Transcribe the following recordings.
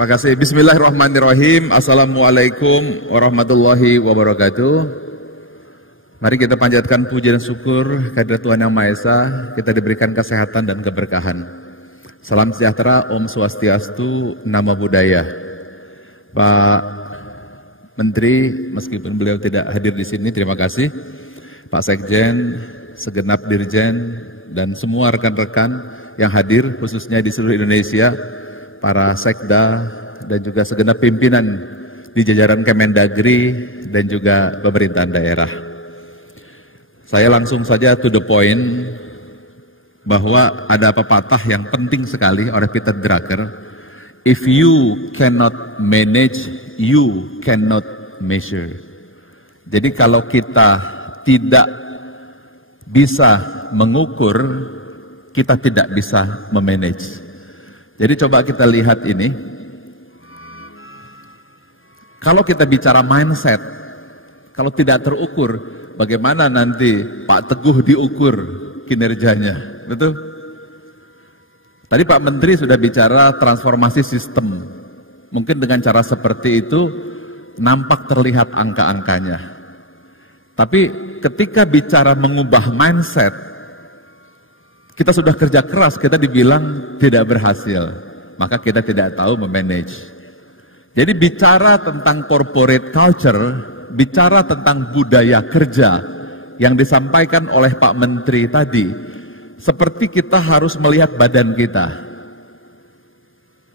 Terima kasih. Bismillahirrahmanirrahim. Assalamualaikum warahmatullahi wabarakatuh. Mari kita panjatkan puji dan syukur kehadirat Tuhan Yang Maha Esa. Kita diberikan kesehatan dan keberkahan. Salam sejahtera, Om Swastiastu, Namo Buddhaya. Pak Menteri, meskipun beliau tidak hadir di sini, terima kasih. Pak Sekjen, segenap Dirjen, dan semua rekan-rekan yang hadir, khususnya di seluruh Indonesia, para sekda, dan juga segenap pimpinan di jajaran Kemendagri, dan juga pemerintahan daerah. Saya langsung saja to the point, bahwa ada pepatah yang penting sekali oleh Peter Drucker. If you cannot manage, you cannot measure. Jadi kalau kita tidak bisa mengukur, kita tidak bisa memanage. Jadi coba kita lihat ini. Kalau kita bicara mindset, kalau tidak terukur, bagaimana nanti Pak Teguh diukur kinerjanya? Betul? Tadi Pak Menteri sudah bicara transformasi sistem. Mungkin dengan cara seperti itu nampak terlihat angka-angkanya. Tapi ketika bicara mengubah mindset, kita sudah kerja keras, kita dibilang tidak berhasil. Maka kita tidak tahu memanage. Jadi bicara tentang corporate culture, bicara tentang budaya kerja yang disampaikan oleh Pak Menteri tadi, seperti kita harus melihat badan kita.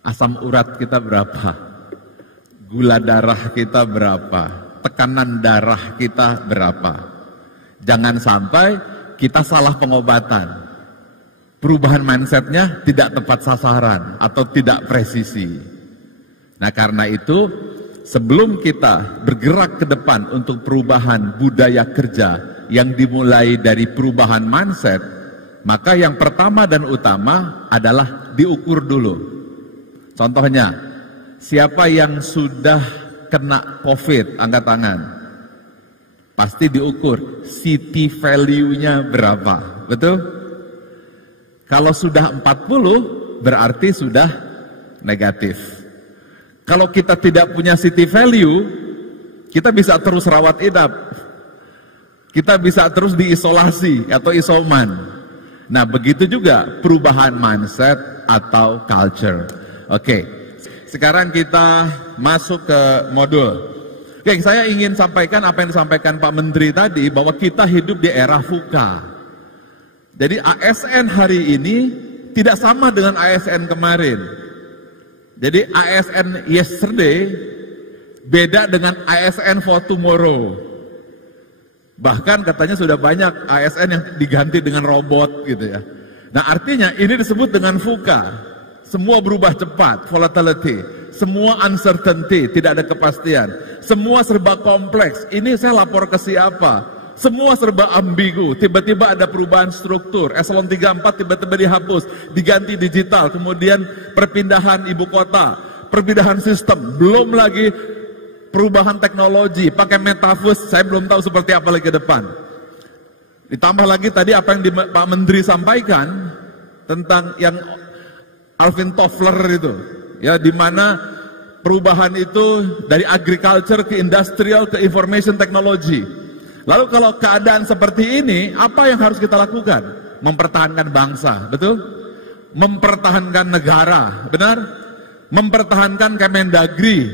Asam urat kita berapa? Gula darah kita berapa? Tekanan darah kita berapa? Jangan sampai kita salah pengobatan. Perubahan mindsetnya tidak tepat sasaran atau tidak presisi. Nah, karena itu sebelum kita bergerak ke depan untuk perubahan budaya kerja yang dimulai dari perubahan mindset, maka yang pertama dan utama adalah diukur dulu. Contohnya, siapa yang sudah kena COVID, angkat tangan. Pasti diukur, city value-nya berapa, betul? Kalau sudah 40, berarti sudah negatif. Kalau kita tidak punya city value, kita bisa terus rawat inap. Kita bisa terus diisolasi atau isoman. Nah, begitu juga perubahan mindset atau culture. Oke, sekarang kita masuk ke modul. Oke, saya ingin sampaikan apa yang disampaikan Pak Menteri tadi, bahwa kita hidup di era VUCA. Jadi ASN hari ini tidak sama dengan ASN kemarin. Jadi ASN yesterday beda dengan ASN for tomorrow. Bahkan katanya sudah banyak ASN yang diganti dengan robot gitu ya. Nah, artinya ini disebut dengan VUCA. Semua berubah cepat, volatility. Semua uncertainty, tidak ada kepastian. Semua serba kompleks. Ini saya lapor ke siapa? Semua serba ambigu. Tiba-tiba ada perubahan struktur. Eselon 3, 4 tiba-tiba dihapus, diganti digital. Kemudian perpindahan ibu kota, perpindahan sistem. Belum lagi perubahan teknologi, pakai metaverse, saya belum tahu seperti apa lagi ke depan. Ditambah lagi tadi apa yang Pak Menteri sampaikan tentang yang Alvin Toffler itu, ya, di mana perubahan itu dari agriculture ke industrial ke information technology. Lalu kalau keadaan seperti ini, apa yang harus kita lakukan? Mempertahankan bangsa, betul? Mempertahankan negara, benar? Mempertahankan Kemendagri.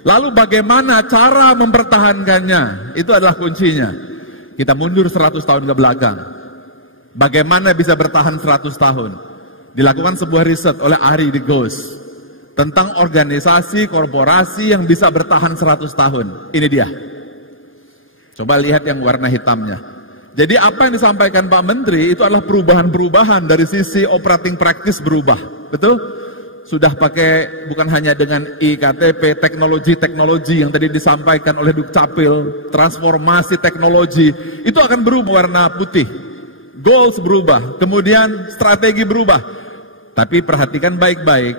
Lalu bagaimana cara mempertahankannya? Itu adalah kuncinya. Kita mundur 100 tahun ke belakang. Bagaimana bisa bertahan 100 tahun? Dilakukan sebuah riset oleh Ari de Goos tentang organisasi, korporasi yang bisa bertahan 100 tahun. Ini dia. Coba lihat yang warna hitamnya. Jadi apa yang disampaikan Pak Menteri itu adalah perubahan-perubahan dari sisi operating practice berubah. Betul? Sudah pakai bukan hanya dengan IKTP, teknologi-teknologi yang tadi disampaikan oleh Dukcapil, transformasi teknologi, itu akan berubah warna putih. Goals berubah, kemudian strategi berubah. Tapi perhatikan baik-baik,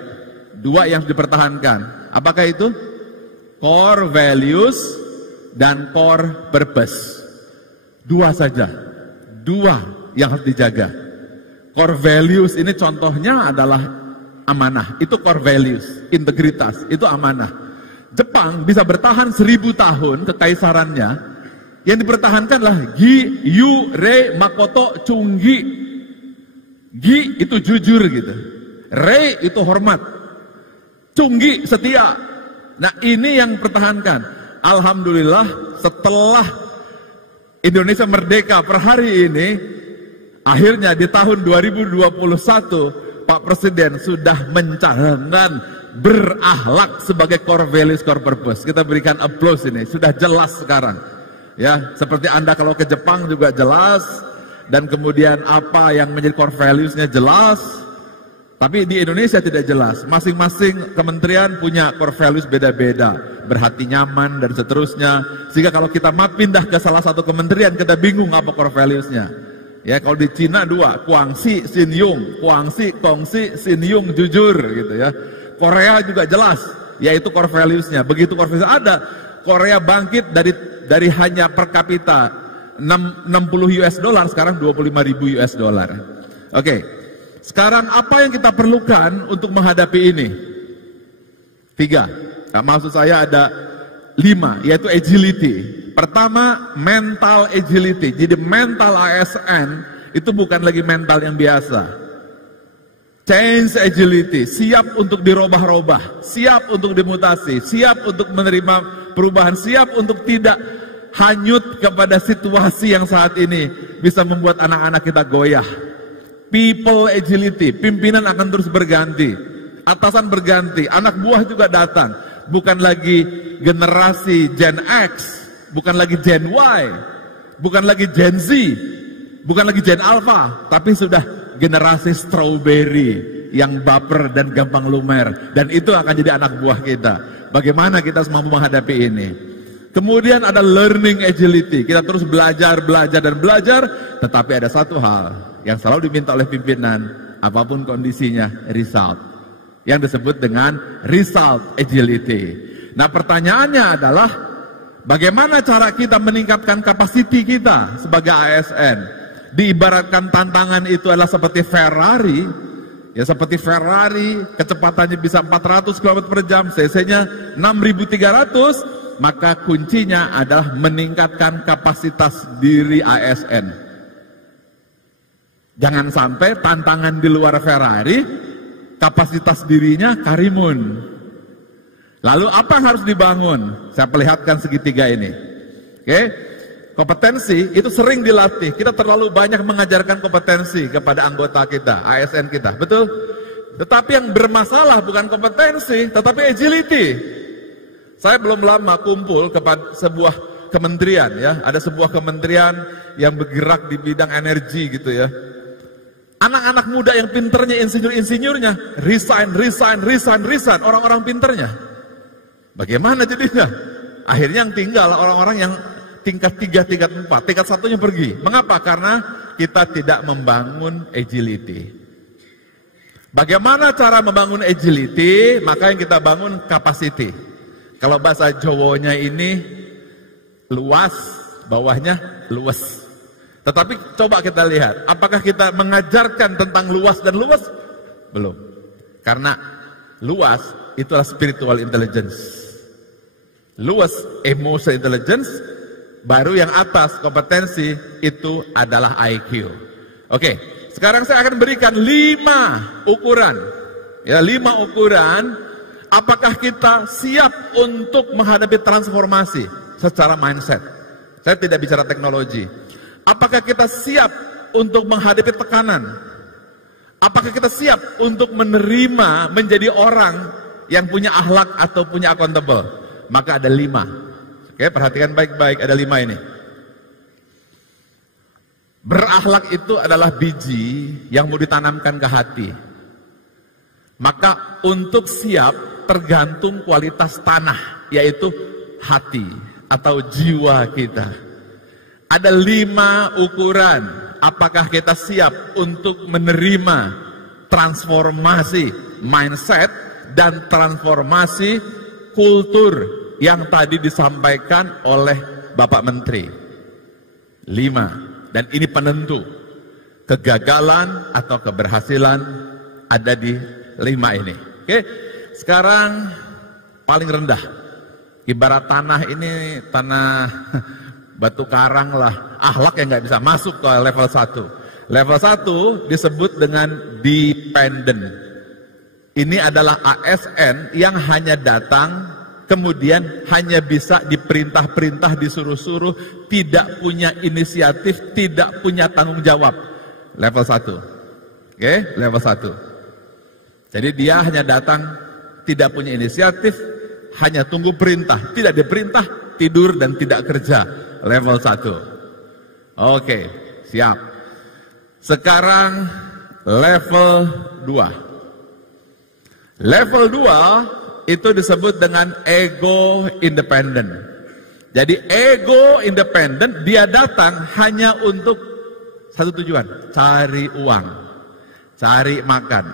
dua yang dipertahankan. Apakah itu? Core values dan core purpose. Dua saja, dua yang harus dijaga. Core values ini contohnya adalah amanah. Itu core values, integritas, itu amanah. Jepang bisa bertahan 1000 tahun kekaisarannya, yang dipertahankanlah Gi, Yu, Rei, Makoto, Chunggi. Gi itu jujur gitu, Rei itu hormat, Chunggi setia. Nah ini yang pertahankan. Alhamdulillah setelah Indonesia merdeka per hari ini, akhirnya di tahun 2021 Pak Presiden sudah mencanangkan berakhlak sebagai core values, core purpose. Kita berikan applause ini, sudah jelas sekarang. Ya, seperti Anda kalau ke Jepang juga jelas, dan kemudian apa yang menjadi core values-nya jelas. Tapi di Indonesia tidak jelas. Masing-masing kementerian punya core values beda-beda, berhati nyaman dan seterusnya. Sehingga kalau kita pindah ke salah satu kementerian, kita bingung apa core values-nya. Ya, kalau di Cina 2, Kuangsi, Sinyung, Kuangsi, Kongsi, Sinyung, jujur gitu ya. Korea juga jelas, yaitu core values-nya. Begitu core values ada, Korea bangkit dari hanya per kapita 60 US dollar, sekarang 25.000 US dollar. Oke, sekarang apa yang kita perlukan untuk menghadapi ini? 3, nah, maksud saya ada 5, yaitu agility. Pertama, mental agility. Jadi mental ASN itu bukan lagi mental yang biasa. Change agility, siap untuk dirubah-rubah, siap untuk dimutasi, siap untuk menerima perubahan, siap untuk tidak hanyut kepada situasi yang saat ini bisa membuat anak-anak kita goyah. People agility, pimpinan akan terus berganti, atasan berganti, anak buah juga datang. Bukan lagi generasi Gen X, bukan lagi Gen Y, bukan lagi Gen Z, bukan lagi Gen Alpha, tapi sudah generasi strawberry yang baper dan gampang lumer. Dan itu akan jadi anak buah kita. Bagaimana kita mampu menghadapi ini? Kemudian ada learning agility. Kita terus belajar, tetapi ada satu hal yang selalu diminta oleh pimpinan, apapun kondisinya, result. Yang disebut dengan result agility. Nah pertanyaannya adalah, bagaimana cara kita meningkatkan kapasiti kita sebagai ASN? Diibaratkan tantangan itu adalah seperti Ferrari, ya seperti Ferrari, kecepatannya bisa 400 km per jam, cc-nya 6.300, maka kuncinya adalah meningkatkan kapasitas diri ASN. Jangan sampai tantangan di luar Ferrari, kapasitas dirinya Karimun. Lalu apa yang harus dibangun? Saya perlihatkan segitiga ini. Oke, kompetensi itu sering dilatih. Kita terlalu banyak mengajarkan kompetensi kepada anggota kita, ASN kita, betul? Tetapi yang bermasalah bukan kompetensi, tetapi agility. Saya belum lama kumpul kepada sebuah kementerian, ya, ada sebuah kementerian yang bergerak di bidang energi gitu ya. Anak-anak muda yang pinternya, insinyur-insinyurnya resign, orang-orang pinternya. Bagaimana jadinya? Akhirnya yang tinggal orang-orang yang tingkat 3, tingkat 4, tingkat 1-nya pergi. Mengapa? Karena kita tidak membangun agility. Bagaimana cara membangun agility? Maka yang kita bangun capacity. Kalau bahasa Jawanya ini luas, bawahnya luas. Tetapi coba kita lihat, apakah kita mengajarkan tentang luas dan luas? Belum. Karena luas itulah spiritual intelligence. Luas emotional intelligence, baru yang atas kompetensi itu adalah IQ. Oke, sekarang saya akan berikan 5 ukuran. Ya, 5 ukuran. Apakah kita siap untuk menghadapi transformasi secara mindset? Saya tidak bicara teknologi. Apakah kita siap untuk menghadapi tekanan? Apakah kita siap untuk menerima menjadi orang yang punya akhlak atau punya accountable? Maka ada 5. Oke, perhatikan baik-baik, ada 5 ini. Berakhlak itu adalah biji yang mau ditanamkan ke hati. Maka untuk siap tergantung kualitas tanah, yaitu hati atau jiwa kita. Ada 5 ukuran. Apakah kita siap untuk menerima transformasi mindset dan transformasi kultur yang tadi disampaikan oleh Bapak Menteri? 5. Dan ini penentu. Kegagalan atau keberhasilan ada di 5 ini. Oke, sekarang paling rendah. Ibarat tanah ini, tanah batu karang lah, akhlak yang nggak bisa masuk ke level 1. Level 1 disebut dengan dependent. Ini adalah ASN yang hanya datang, kemudian hanya bisa diperintah-perintah, disuruh-suruh, tidak punya inisiatif, tidak punya tanggung jawab. Level 1. Oke, level 1. Jadi dia hanya datang, tidak punya inisiatif, hanya tunggu perintah, tidak diperintah, tidur dan tidak kerja. Level 1. Oke, siap. Sekarang level 2. Level 2 itu disebut dengan ego independent. Jadi ego independent, dia datang hanya untuk satu tujuan, cari uang, cari makan.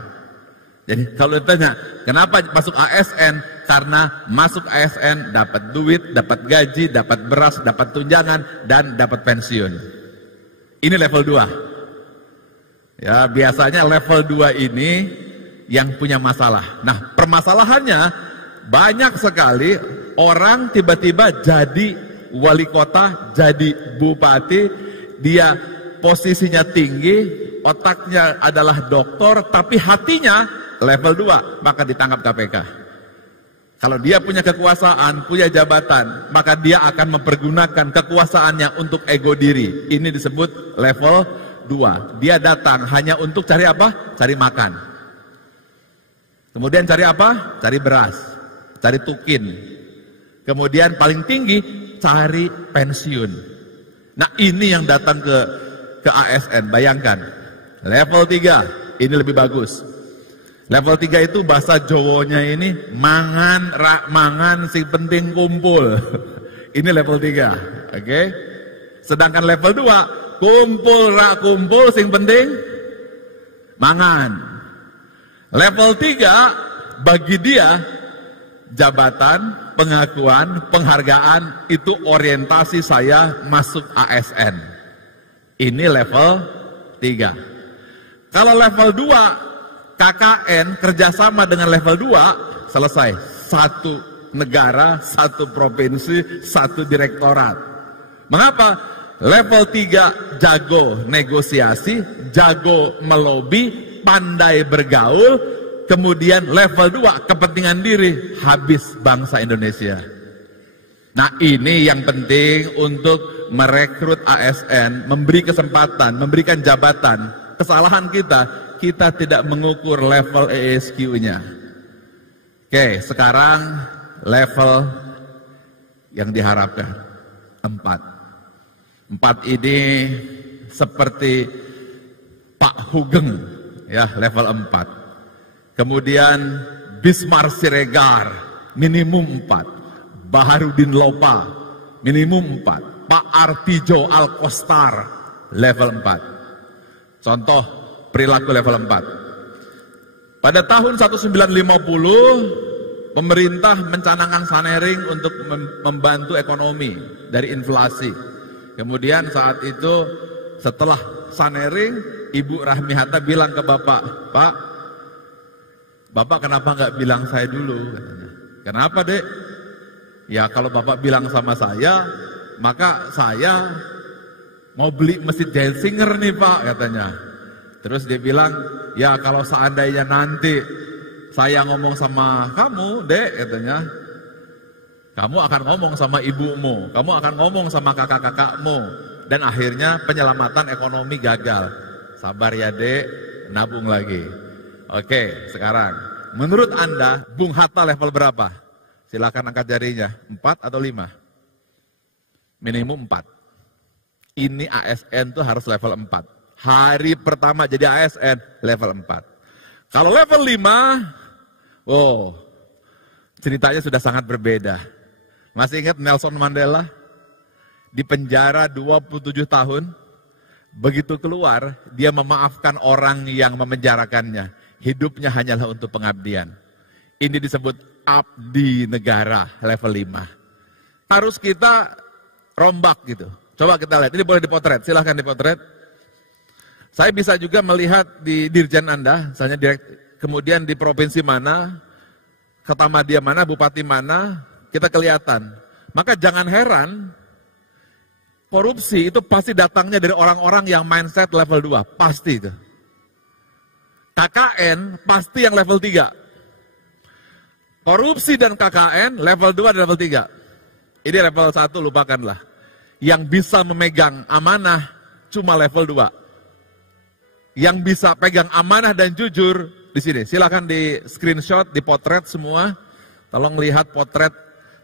Jadi kalau ditanya, kenapa masuk ASN? Karena masuk ASN dapat duit, dapat gaji, dapat beras, dapat tunjangan, dan dapat pensiun. Ini level 2. Ya, biasanya level 2 ini yang punya masalah. Nah, permasalahannya banyak sekali orang tiba-tiba jadi wali kota, jadi bupati, dia posisinya tinggi, otaknya adalah doktor, tapi hatinya level 2, maka ditangkap KPK. Kalau dia punya kekuasaan, punya jabatan, maka dia akan mempergunakan kekuasaannya untuk ego diri. Ini disebut level 2. Dia datang hanya untuk cari apa? Cari makan. Kemudian cari apa? Cari beras, cari tukin. Kemudian paling tinggi, cari pensiun. Nah, ini yang datang ke ASN. Bayangkan, level 3, ini lebih bagus. Level 3 itu bahasa Jawanya ini mangan, rak mangan, sing penting kumpul. Ini level 3, oke? Sedangkan level 2, kumpul, rak kumpul, sing penting mangan. Level 3, bagi dia, jabatan, pengakuan, penghargaan, itu orientasi saya masuk ASN. Ini level 3. Kalau level 2, KKN kerjasama dengan level 2, selesai. Satu negara, satu provinsi, satu direktorat. Mengapa? Level 3 jago negosiasi, jago melobi, pandai bergaul. Kemudian level 2 kepentingan diri, habis bangsa Indonesia. Nah, ini yang penting untuk merekrut ASN, memberi kesempatan, memberikan jabatan. Kesalahan kita tidak mengukur level ESQ-nya. Oke, sekarang level yang diharapkan 4. 4 ini seperti Pak Hugeng, ya, level 4. Kemudian Bismar Siregar, minimum 4. Baharudin Lopa, minimum 4. Pak Artijo Alkostar, level 4. Contoh perilaku level 4. Pada tahun 1950, pemerintah mencanangkan Sanering untuk membantu ekonomi dari inflasi. Kemudian saat itu setelah Sanering, Ibu Rahmi Hatta bilang ke Bapak, Pak, Bapak kenapa nggak bilang saya dulu? Katanya. Kenapa, Dek? Ya kalau Bapak bilang sama saya, maka saya mau beli mesin jahit singer nih Pak, katanya. Terus dia bilang, ya kalau seandainya nanti saya ngomong sama kamu, Dek, katanya, kamu akan ngomong sama ibumu, kamu akan ngomong sama kakak-kakakmu, dan akhirnya penyelamatan ekonomi gagal. Sabar ya Dek, nabung lagi. Oke, sekarang, menurut Anda, Bung Hatta level berapa? Silakan angkat jarinya, 4 atau 5? Minimum 4. Ini ASN tuh harus level 4. Hari pertama jadi ASN level 4. Kalau level 5, oh, ceritanya sudah sangat berbeda. Masih ingat Nelson Mandela? Di penjara 27 tahun, begitu keluar, dia memaafkan orang yang memenjarakannya. Hidupnya hanyalah untuk pengabdian. Ini disebut abdi negara level 5. Harus kita rombak gitu. Coba kita lihat, ini boleh dipotret, silahkan dipotret. Saya bisa juga melihat di dirjen Anda, misalnya kemudian di provinsi mana, kota madya mana, bupati mana, kita kelihatan. Maka jangan heran, korupsi itu pasti datangnya dari orang-orang yang mindset level 2, pasti itu. KKN pasti yang level 3. Korupsi dan KKN level 2 dan level 3. Ini level 1 lupakanlah. Yang bisa memegang amanah cuma level 2. Yang bisa pegang amanah dan jujur di sini. Silakan di screenshot, di potret semua. Tolong lihat potret.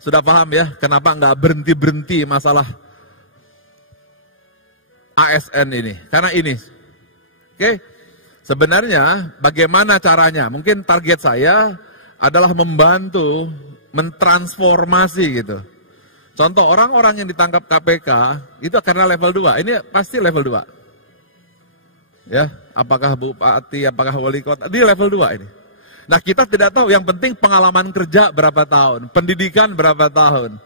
Sudah paham ya kenapa nggak berhenti-berhenti masalah ASN ini? Karena ini. Oke. Sebenarnya bagaimana caranya? Mungkin target saya adalah membantu mentransformasi gitu. Contoh orang-orang yang ditangkap KPK itu karena level 2. Ini pasti level 2. Ya, apakah bupati, apakah wali kota, di level 2 ini. Nah, kita tidak tahu, yang penting pengalaman kerja berapa tahun, pendidikan berapa tahun.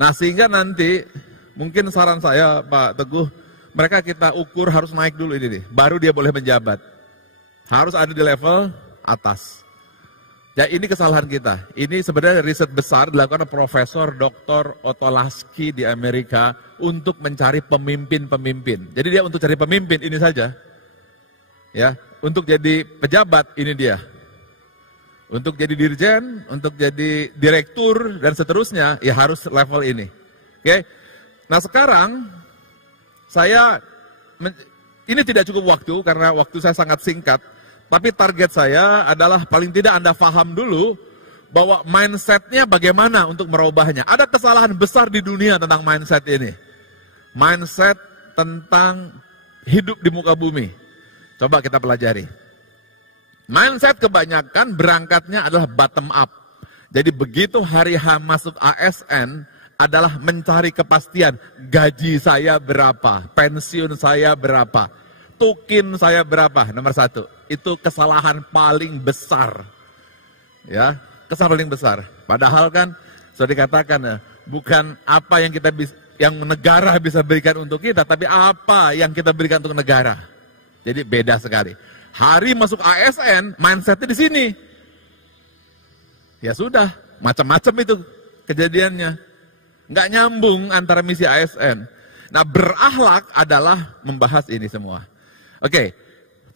Nah, sehingga nanti mungkin saran saya Pak Teguh, mereka kita ukur harus naik dulu ini nih, baru dia boleh menjabat. Harus ada di level atas. Ya, ini kesalahan kita. Ini sebenarnya riset besar dilakukan oleh Profesor Dr. Otto Lasky di Amerika untuk mencari pemimpin-pemimpin. Jadi dia untuk cari pemimpin ini saja. Ya, untuk jadi pejabat ini dia. Untuk jadi dirjen, untuk jadi direktur dan seterusnya, ya harus level ini. Oke. Nah, sekarang ini tidak cukup waktu karena waktu saya sangat singkat. Tapi target saya adalah paling tidak Anda paham dulu bahwa mindsetnya bagaimana untuk merubahnya. Ada kesalahan besar di dunia tentang mindset ini. Mindset tentang hidup di muka bumi. Coba kita pelajari. Mindset kebanyakan berangkatnya adalah bottom up. Jadi begitu hari H masuk ASN adalah mencari kepastian. Gaji saya berapa, pensiun saya berapa, tukin saya berapa, nomor 1. Itu kesalahan paling besar. Ya, kesalahan paling besar. Padahal kan sudah dikatakan ya, bukan apa yang yang negara bisa berikan untuk kita, tapi apa yang kita berikan untuk negara. Jadi beda sekali. Hari masuk ASN, mindsetnya di sini. Ya sudah, macam-macam itu kejadiannya. Nggak nyambung antara misi ASN. Nah, berakhlak adalah membahas ini semua. Oke,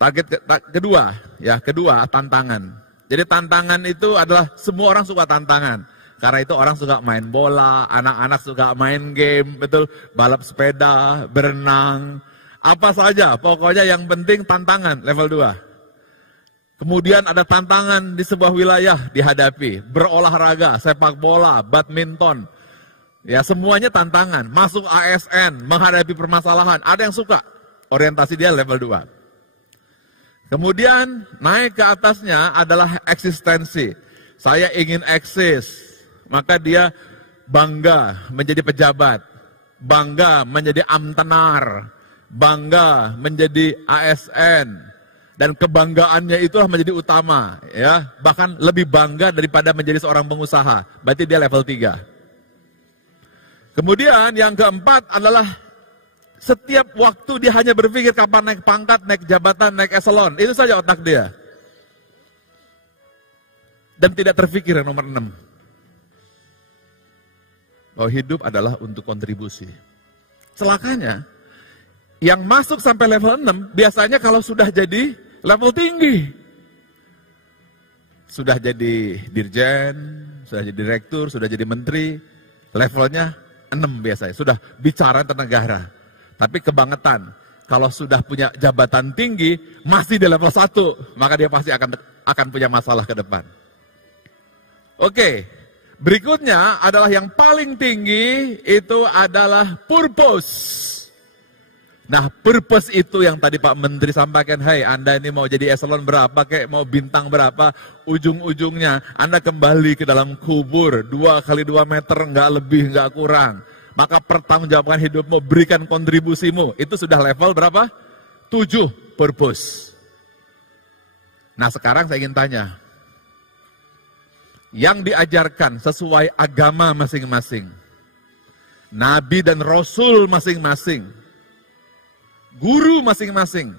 target kedua tantangan. Jadi tantangan itu adalah semua orang suka tantangan. Karena itu orang suka main bola, anak-anak suka main game, betul, balap sepeda, berenang, apa saja, pokoknya yang penting tantangan level 2. Kemudian ada tantangan di sebuah wilayah dihadapi, berolahraga, sepak bola, badminton. Ya, semuanya tantangan, masuk ASN, menghadapi permasalahan, ada yang suka. Orientasi dia level 2. Kemudian naik ke atasnya adalah eksistensi. Saya ingin eksis. Maka dia bangga menjadi pejabat. Bangga menjadi amtenar. Bangga menjadi ASN. Dan kebanggaannya itulah menjadi utama. Ya, bahkan lebih bangga daripada menjadi seorang pengusaha. Berarti dia level 3. Kemudian yang keempat adalah setiap waktu dia hanya berpikir kapan naik pangkat, naik jabatan, naik eselon. Itu saja otak dia. Dan tidak terpikir yang nomor 6. Bahwa hidup adalah untuk kontribusi. Celakanya, yang masuk sampai level 6, biasanya kalau sudah jadi level tinggi. Sudah jadi dirjen, sudah jadi direktur, sudah jadi menteri, levelnya 6 biasanya. Sudah bicara tentang negara. Tapi kebangetan, kalau sudah punya jabatan tinggi, masih di level 1, maka dia pasti akan punya masalah ke depan. Oke, berikutnya adalah yang paling tinggi, itu adalah purpose. Nah, purpose itu yang tadi Pak Menteri sampaikan, hey, Anda ini mau jadi eselon berapa, kayak mau bintang berapa, ujung-ujungnya Anda kembali ke dalam kubur, 2 kali 2 meter, nggak lebih, nggak kurang. Maka pertanggungjawaban hidupmu, berikan kontribusimu. Itu sudah level berapa? 7, purpose. Nah, sekarang saya ingin tanya. Yang diajarkan sesuai agama masing-masing. Nabi dan Rasul masing-masing. Guru masing-masing.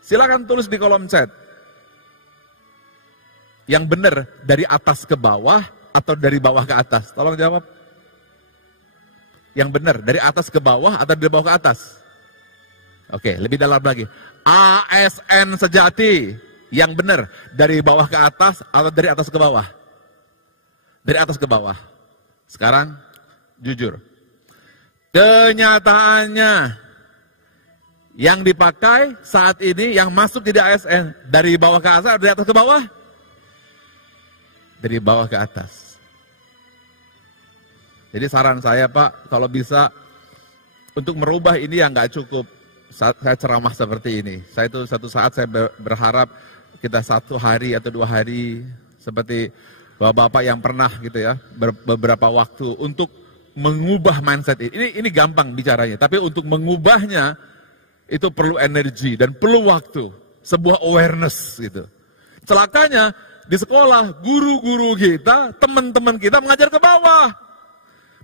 Silakan tulis di kolom chat. Yang benar dari atas ke bawah atau dari bawah ke atas? Tolong jawab. Yang benar dari atas ke bawah atau dari bawah ke atas? Oke, lebih dalam lagi. ASN sejati yang benar dari bawah ke atas atau dari atas ke bawah? Dari atas ke bawah. Sekarang jujur. Kenyataannya yang dipakai saat ini yang masuk jadi ASN dari bawah ke atas atau dari atas ke bawah? Dari bawah ke atas. Jadi saran saya Pak, kalau bisa untuk merubah ini yang nggak cukup saya ceramah seperti ini. Saya itu satu saat saya berharap kita 1 hari atau 2 hari seperti bapak-bapak yang pernah gitu ya beberapa waktu untuk mengubah mindset ini. Ini gampang bicaranya, tapi untuk mengubahnya itu perlu energi dan perlu waktu, sebuah awareness gitu. Celakanya di sekolah guru-guru kita, teman-teman kita mengajar ke bawah.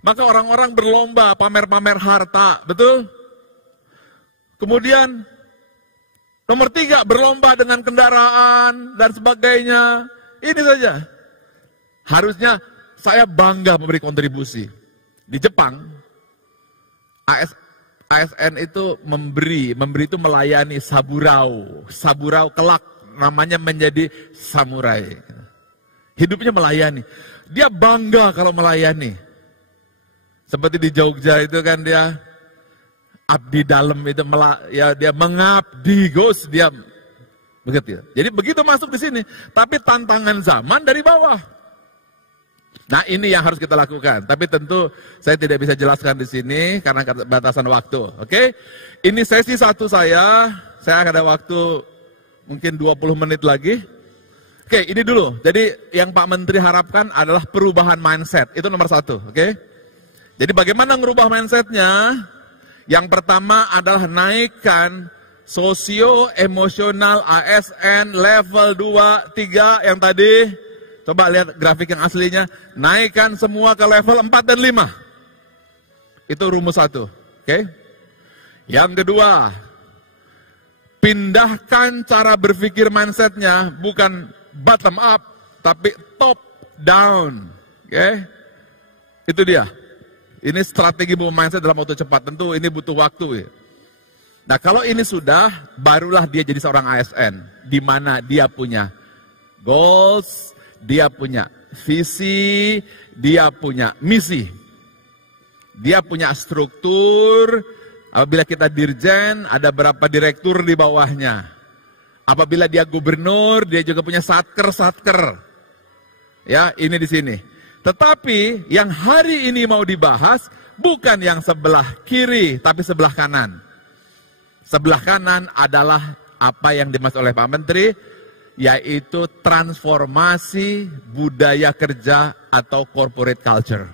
Maka orang-orang berlomba pamer-pamer harta, betul? Kemudian nomor 3 berlomba dengan kendaraan dan sebagainya. Ini saja. Harusnya saya bangga memberi kontribusi. Di Jepang, ASN itu memberi itu melayani saburau. Saburau kelak namanya menjadi samurai. Hidupnya melayani. Dia bangga kalau melayani. Seperti di Jogja itu kan dia abdi dalam itu ya dia mengabdi Gus dia begitu. Jadi begitu masuk di sini, tapi tantangan zaman dari bawah. Nah ini yang harus kita lakukan. Tapi tentu saya tidak bisa jelaskan di sini karena batasan waktu. Oke? Ini sesi 1 saya ada waktu mungkin 20 menit lagi. Oke, ini dulu. Jadi yang Pak Menteri harapkan adalah perubahan mindset. Itu nomor 1. Oke? Jadi bagaimana ngerubah mindsetnya? Yang pertama adalah naikkan sosio-emosional ASN level 2, 3 yang tadi. Coba lihat grafik yang aslinya. Naikkan semua ke level 4 dan 5. Itu rumus 1. Oke? Yang kedua, pindahkan cara berpikir mindsetnya bukan bottom up, tapi top down. Oke? Itu dia. Ini strategi mindset dalam waktu cepat. Tentu ini butuh waktu. Ya. Nah kalau ini sudah, barulah dia jadi seorang ASN. Di mana dia punya goals, dia punya visi, dia punya misi. Dia punya struktur. Apabila kita dirjen, ada berapa direktur di bawahnya. Apabila dia gubernur, dia juga punya satker. Ya, ini di sini. Tetapi yang hari ini mau dibahas bukan yang sebelah kiri, tapi sebelah kanan. Sebelah kanan adalah apa yang dimaksud oleh Pak Menteri, yaitu transformasi budaya kerja atau corporate culture.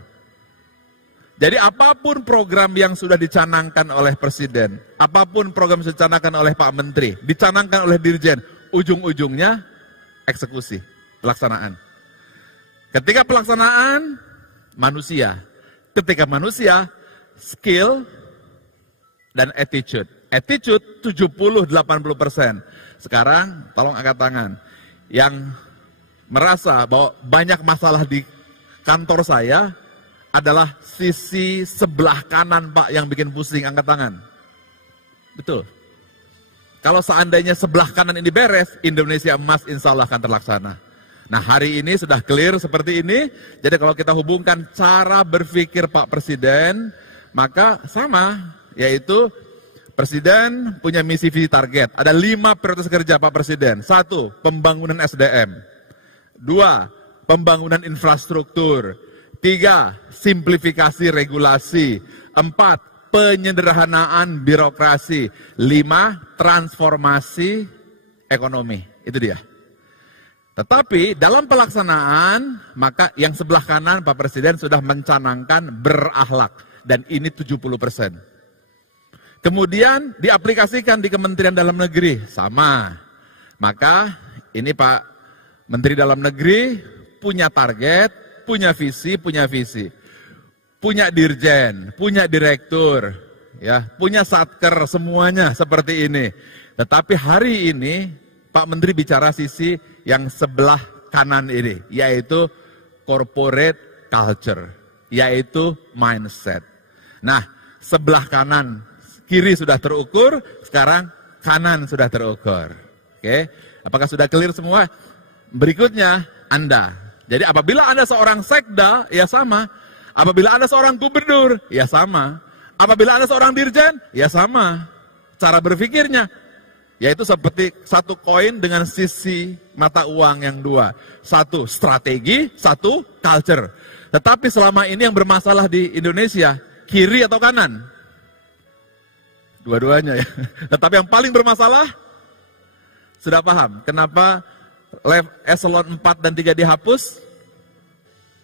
Jadi apapun program yang sudah dicanangkan oleh Presiden, apapun program yang dicanangkan oleh Pak Menteri, dicanangkan oleh Dirjen, ujung-ujungnya eksekusi, pelaksanaan. Ketika pelaksanaan, manusia. Ketika manusia, skill dan attitude. Attitude 70-80%. Sekarang, tolong angkat tangan. Yang merasa bahwa banyak masalah di kantor saya adalah sisi sebelah kanan Pak yang bikin pusing, angkat tangan. Betul. Kalau seandainya sebelah kanan ini beres, Indonesia Emas insya Allah akan terlaksana. Nah hari ini sudah clear seperti ini, jadi kalau kita hubungkan cara berpikir Pak Presiden, maka sama, yaitu Presiden punya misi visi target, ada 5 prioritas kerja Pak Presiden. 1, pembangunan SDM. 2, pembangunan infrastruktur. 3, simplifikasi regulasi. 4, penyederhanaan birokrasi. 5, transformasi ekonomi. Itu dia. Tetapi dalam pelaksanaan, maka yang sebelah kanan Pak Presiden sudah mencanangkan berakhlak. Dan ini 70%. Kemudian diaplikasikan di Kementerian Dalam Negeri. Sama. Maka ini Pak Menteri Dalam Negeri punya target, punya visi, punya dirjen, punya direktur, ya, punya satker, semuanya seperti ini. Tetapi hari ini Pak Menteri bicara sisi yang sebelah kanan ini, yaitu corporate culture, yaitu mindset. Nah, sebelah kanan, kiri sudah terukur, sekarang kanan sudah terukur. Oke, apakah sudah clear semua? Berikutnya, Anda. Jadi apabila Anda seorang sekda, ya sama. Apabila Anda seorang gubernur, ya sama. Apabila Anda seorang dirjen, ya sama. Cara berpikirnya, yaitu seperti satu koin dengan sisi mata uang yang dua. Satu strategi, satu culture. Tetapi selama ini yang bermasalah di Indonesia, kiri atau kanan? Dua-duanya ya. Tetapi yang paling bermasalah, sudah paham kenapa eselon 4 dan 3 dihapus?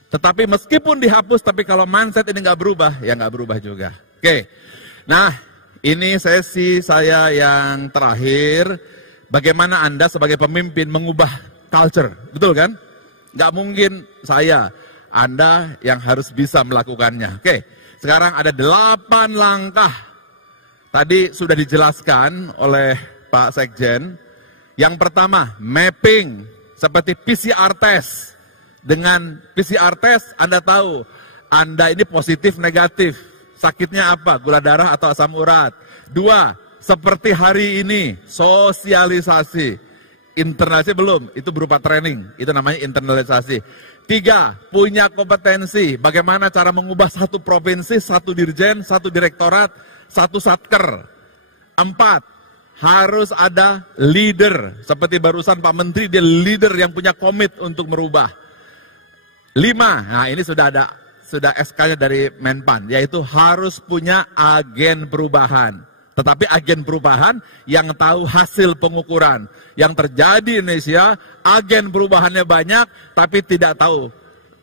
Tetapi meskipun dihapus, tapi kalau mindset ini nggak berubah, ya nggak berubah juga. Oke, nah ini sesi saya yang terakhir. Bagaimana Anda sebagai pemimpin mengubah culture, betul kan? Nggak mungkin saya, Anda yang harus bisa melakukannya. Oke, sekarang ada 8 langkah. Tadi sudah dijelaskan oleh Pak Sekjen. Yang pertama, mapping seperti PCR test. Dengan PCR test Anda tahu Anda ini positif negatif. Sakitnya apa? Gula darah atau asam urat. 2, seperti hari ini sosialisasi. Internalisasi belum, itu berupa training. Itu namanya internalisasi. 3, punya kompetensi. Bagaimana cara mengubah satu provinsi, satu dirjen, satu direktorat, satu satker. 4, harus ada leader. Seperti barusan Pak Menteri, dia leader yang punya komit untuk merubah. 5, nah ini sudah SK-nya dari Menpan, yaitu harus punya agen perubahan. Tetapi agen perubahan yang tahu hasil pengukuran. Yang terjadi di Indonesia, agen perubahannya banyak, tapi tidak tahu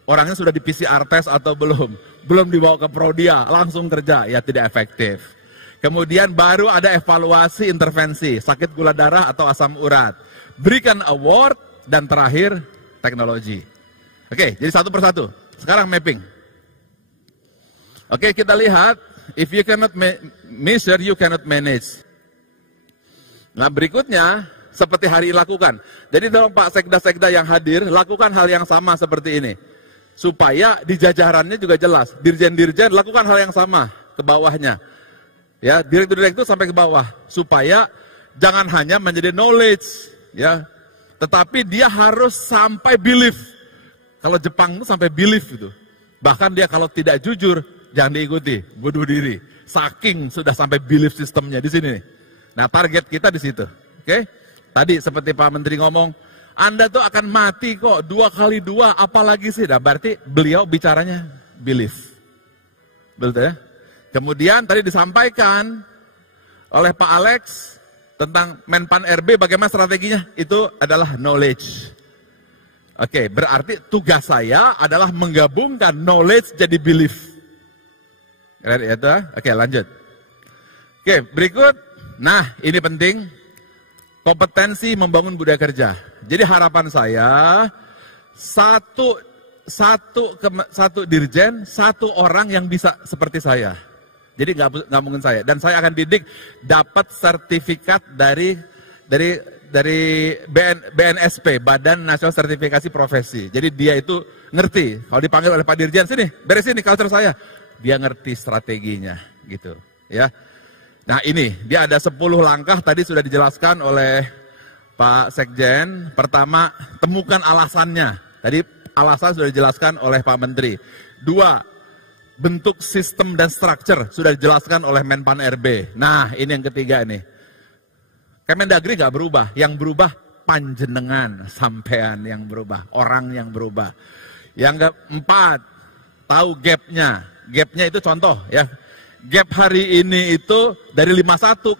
orangnya sudah di PCR test atau belum. Belum dibawa ke Prodia, langsung kerja, ya tidak efektif. Kemudian baru ada evaluasi intervensi, sakit gula darah atau asam urat. Berikan award, dan terakhir teknologi. Oke, jadi satu persatu. Sekarang mapping. Oke, kita lihat. If you cannot measure, you cannot manage. Nah, berikutnya, seperti hari lakukan. Jadi tolong Pak Sekda-Sekda yang hadir, lakukan hal yang sama seperti ini. Supaya di jajarannya juga jelas. Dirjen-dirjen lakukan hal yang sama ke bawahnya. Ya, direktur-direktur sampai ke bawah. Supaya jangan hanya menjadi knowledge. Ya, tetapi dia harus sampai belief. Kalau Jepang itu sampai belief itu. Bahkan dia kalau tidak jujur, jangan diikuti, bunuh diri. Saking sudah sampai belief sistemnya di sini. Nah, target kita di situ. Oke? Tadi seperti Pak Menteri ngomong, Anda tuh akan mati kok 2 kali 2, apalagi sih? Nah, berarti beliau bicaranya belief. Betul ya? Kemudian tadi disampaikan oleh Pak Alex tentang Menpan RB bagaimana strateginya, itu adalah knowledge. Oke, berarti tugas saya adalah menggabungkan knowledge jadi belief. Keren ya itu? Oke, lanjut. Oke, berikut. Nah, ini penting. Kompetensi membangun budaya kerja. Jadi harapan saya, satu dirjen, 1 orang yang bisa seperti saya. Jadi nggak mungkin saya. Dan saya akan didik dapat sertifikat dari BNSP, Badan Nasional Sertifikasi Profesi. Jadi dia itu ngerti. Kalau dipanggil oleh Pak Dirjen, sini, beresin nih culture saya. Dia ngerti strateginya, gitu. Ya. Nah ini, dia ada 10 langkah, tadi sudah dijelaskan oleh Pak Sekjen. Pertama, temukan alasannya. Tadi alasan sudah dijelaskan oleh Pak Menteri. 2, bentuk sistem dan structure, sudah dijelaskan oleh Menpan RB. Nah ini yang ketiga nih. Kemendagri nggak berubah, yang berubah panjenengan, sampean yang berubah, orang yang berubah. Yang keempat, tahu gapnya. Gapnya itu contoh ya. Gap hari ini itu dari 51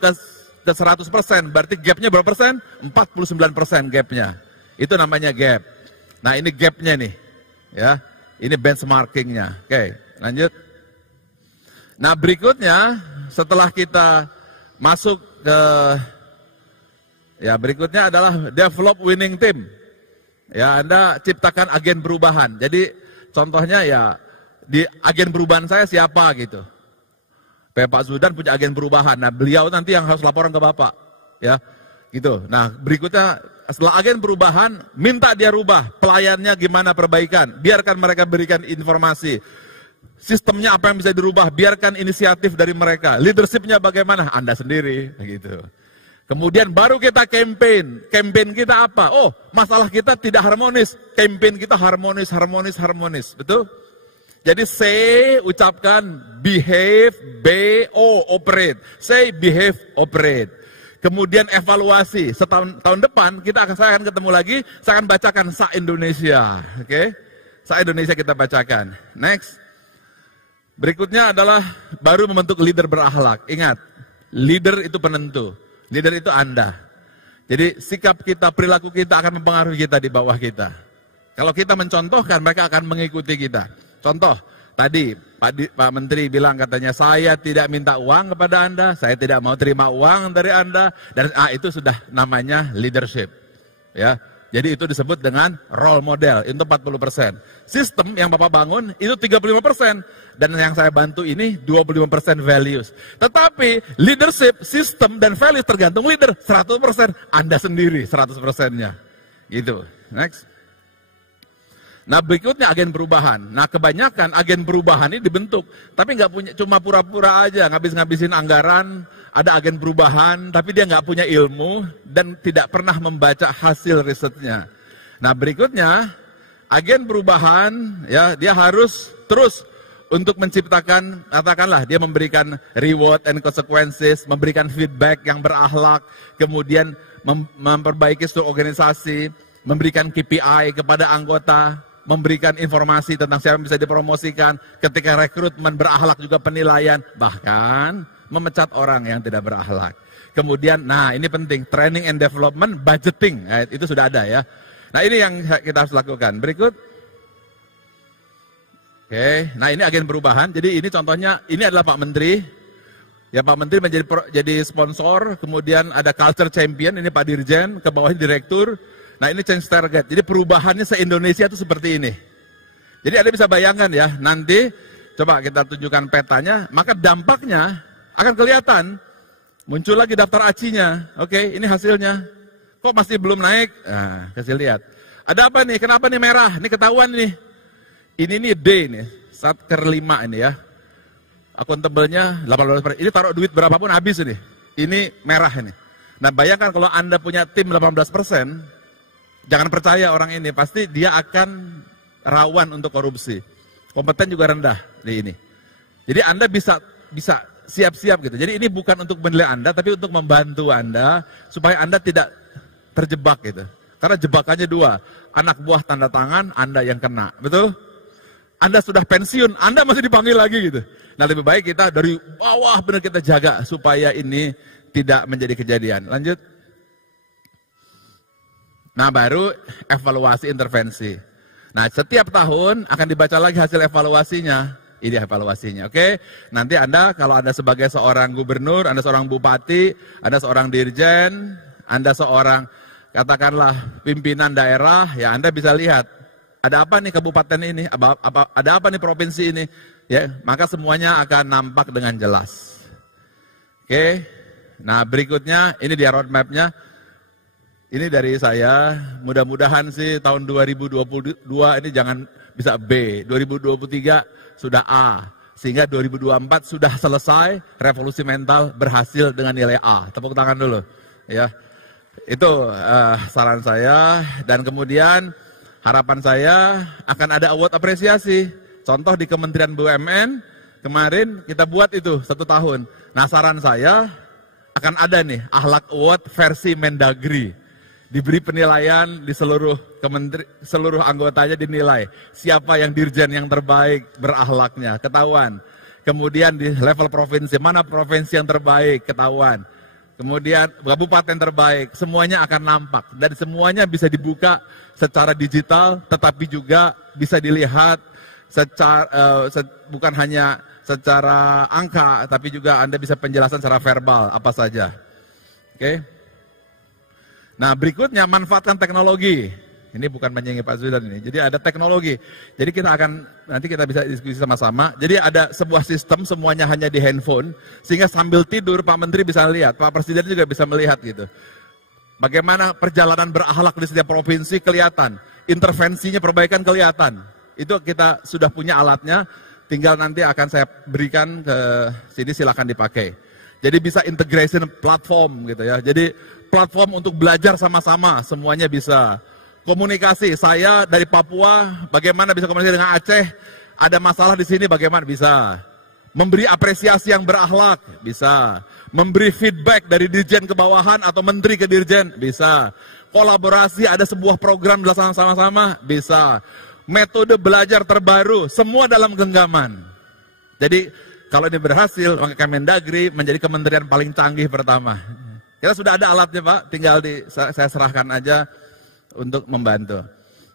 ke 100%, berarti gapnya berapa persen? 49% gapnya. Itu namanya gap. Nah ini gapnya nih, ya. Ini benchmarkingnya. Oke, lanjut. Nah berikutnya, setelah kita masuk ke ya berikutnya adalah develop winning team. Ya, Anda ciptakan agen perubahan. Jadi contohnya ya di agen perubahan saya siapa gitu. Pak Zudan punya agen perubahan. Nah, beliau nanti yang harus laporan ke Bapak, ya. Gitu. Nah, berikutnya setelah agen perubahan, minta dia rubah, pelayannya gimana perbaikan, biarkan mereka berikan informasi. Sistemnya apa yang bisa dirubah, biarkan inisiatif dari mereka. Leadershipnya bagaimana, Anda sendiri. Gitu. Kemudian baru kita campaign. Campaign kita apa? Oh, masalah kita tidak harmonis. Campaign kita harmonis, harmonis, harmonis. Betul? Jadi say, ucapkan, behave, B-O, operate. Say, behave, operate. Kemudian evaluasi. Tahun depan saya akan ketemu lagi, saya akan bacakan Sa Indonesia. Oke? Sa Indonesia kita bacakan. Next. Berikutnya adalah baru membentuk leader berakhlak. Ingat, leader itu penentu. Leader itu Anda. Jadi sikap kita, perilaku kita akan mempengaruhi kita di bawah kita. Kalau kita mencontohkan, mereka akan mengikuti kita. Contoh, tadi Pak Menteri bilang katanya, saya tidak minta uang kepada Anda, saya tidak mau terima uang dari Anda, dan itu sudah namanya leadership. Ya, jadi itu disebut dengan role model, itu 40%. Sistem yang Bapak bangun itu 35%, dan yang saya bantu ini 25% values. Tetapi leadership, sistem, dan values tergantung leader, 100%, Anda sendiri 100%-nya. Gitu. Next. Nah berikutnya agen perubahan. Nah kebanyakan agen perubahan ini dibentuk, tapi nggak punya, cuma pura-pura aja, ngabis-ngabisin anggaran, ada agen perubahan, tapi dia nggak punya ilmu dan tidak pernah membaca hasil risetnya. Nah berikutnya agen perubahan, ya dia harus terus untuk menciptakan, katakanlah dia memberikan reward and consequences, memberikan feedback yang berakhlak, kemudian memperbaiki struktur organisasi, memberikan KPI kepada anggota, memberikan informasi tentang siapa yang bisa dipromosikan, ketika rekrutmen berakhlak juga penilaian, bahkan memecat orang yang tidak berakhlak. Kemudian, nah ini penting, training and development, budgeting, nah, itu sudah ada ya. Nah ini yang kita harus lakukan. Berikut. Oke, nah ini agen perubahan, jadi ini contohnya, ini adalah Pak Menteri. Ya Pak Menteri menjadi sponsor, kemudian ada culture champion, ini Pak Dirjen, ke bawahnya direktur. Nah ini change target, jadi perubahannya se-Indonesia itu seperti ini. Jadi Anda bisa bayangkan ya, nanti coba kita tunjukkan petanya, maka dampaknya akan kelihatan. Muncul lagi daftar ACI-nya, oke ini hasilnya. Kok masih belum naik? Nah, kasih lihat. Ada apa nih, kenapa nih merah? Ini ketahuan nih. Ini nih D nih, Satker 5 ini ya. Akuntabelnya 18%, ini taruh duit berapapun habis ini. Ini merah ini. Nah bayangkan kalau Anda punya tim 18%, jangan percaya orang ini, pasti dia akan rawan untuk korupsi. Kompeten juga rendah di ini. Jadi Anda bisa siap-siap gitu. Jadi ini bukan untuk menilai Anda, tapi untuk membantu Anda supaya Anda tidak terjebak gitu. Karena jebakannya dua, anak buah tanda tangan, Anda yang kena, betul? Anda sudah pensiun, Anda masih dipanggil lagi gitu. Nah lebih baik kita dari bawah benar kita jaga supaya ini tidak menjadi kejadian. Lanjut. Nah baru evaluasi intervensi. Nah setiap tahun akan dibaca lagi hasil evaluasinya. Ini evaluasinya, oke? Nanti Anda kalau Anda sebagai seorang gubernur, Anda seorang bupati, Anda seorang dirjen, Anda seorang katakanlah pimpinan daerah, ya Anda bisa lihat ada apa nih kabupaten ini, ada apa nih provinsi ini, ya maka semuanya akan nampak dengan jelas. Oke? Nah berikutnya ini dia roadmap-nya. Ini dari saya, mudah-mudahan sih tahun 2022 ini jangan bisa B, 2023 sudah A, sehingga 2024 sudah selesai, revolusi mental berhasil dengan nilai A. Tepuk tangan dulu. Ya, itu saran saya, dan kemudian harapan saya akan ada award apresiasi. Contoh di Kementerian BUMN, kemarin kita buat itu 1 tahun. Nah saran saya akan ada nih, Akhlak Award versi Mendagri. Diberi penilaian di seluruh anggotanya dinilai. Siapa yang dirjen yang terbaik berakhlaknya, ketahuan. Kemudian di level provinsi, mana provinsi yang terbaik, ketahuan. Kemudian kabupaten terbaik, semuanya akan nampak. Dan semuanya bisa dibuka secara digital, tetapi juga bisa dilihat secara, bukan hanya secara angka, tapi juga Anda bisa penjelasan secara verbal, apa saja. Oke? Nah berikutnya manfaatkan teknologi. Ini bukan menyengi Pak Zudan ini. Jadi ada teknologi. Jadi nanti kita bisa diskusi sama-sama. Jadi ada sebuah sistem semuanya hanya di handphone. Sehingga sambil tidur Pak Menteri bisa lihat, Pak Presiden juga bisa melihat gitu. Bagaimana perjalanan berakhlak di setiap provinsi kelihatan. Intervensinya perbaikan kelihatan. Itu kita sudah punya alatnya, tinggal nanti akan saya berikan ke sini, silakan dipakai. Jadi bisa integration platform gitu ya. Jadi platform untuk belajar sama-sama, semuanya bisa. Komunikasi, saya dari Papua, bagaimana bisa komunikasi dengan Aceh, ada masalah di sini bagaimana bisa. Memberi apresiasi yang berakhlak, bisa. Memberi feedback dari dirjen ke bawahan atau menteri ke dirjen, bisa. Kolaborasi, ada sebuah program dilaksanakan sama-sama, bisa. Metode belajar terbaru, semua dalam genggaman. Jadi kalau ini berhasil, maka Kemendagri menjadi kementerian paling canggih pertama. Kita sudah ada alatnya Pak, tinggal saya serahkan aja untuk membantu.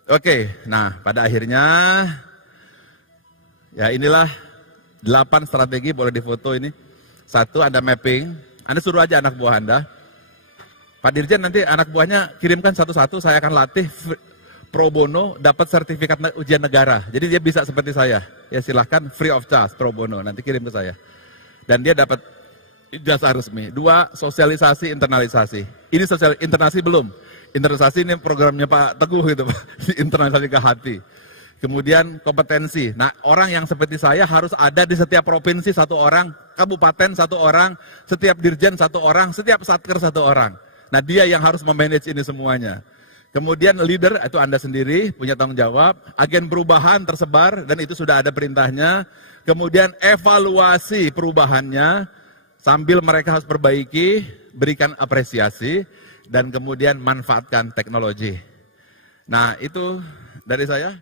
Oke, nah pada akhirnya, ya inilah 8 strategi, boleh difoto ini. 1, Anda mapping, Anda suruh aja anak buah Anda. Pak Dirjen nanti anak buahnya kirimkan satu-satu, saya akan latih pro bono, dapat sertifikat ujian negara. Jadi dia bisa seperti saya. Ya silahkan free of charge, pro bono, nanti kirim ke saya. Dan dia dapat ijazah resmi. 2, sosialisasi, internalisasi. Ini internalisasi belum. Internalisasi ini programnya Pak Teguh gitu Pak. Internalisasi ke hati. Kemudian kompetensi. Nah, orang yang seperti saya harus ada di setiap provinsi 1 orang, kabupaten 1 orang, setiap dirjen 1 orang, setiap satker 1 orang. Nah, dia yang harus memanage ini semuanya. Kemudian leader, itu Anda sendiri, punya tanggung jawab. Agen perubahan tersebar, dan itu sudah ada perintahnya. Kemudian evaluasi perubahannya, sambil mereka harus perbaiki, berikan apresiasi, dan kemudian manfaatkan teknologi. Nah, itu dari saya.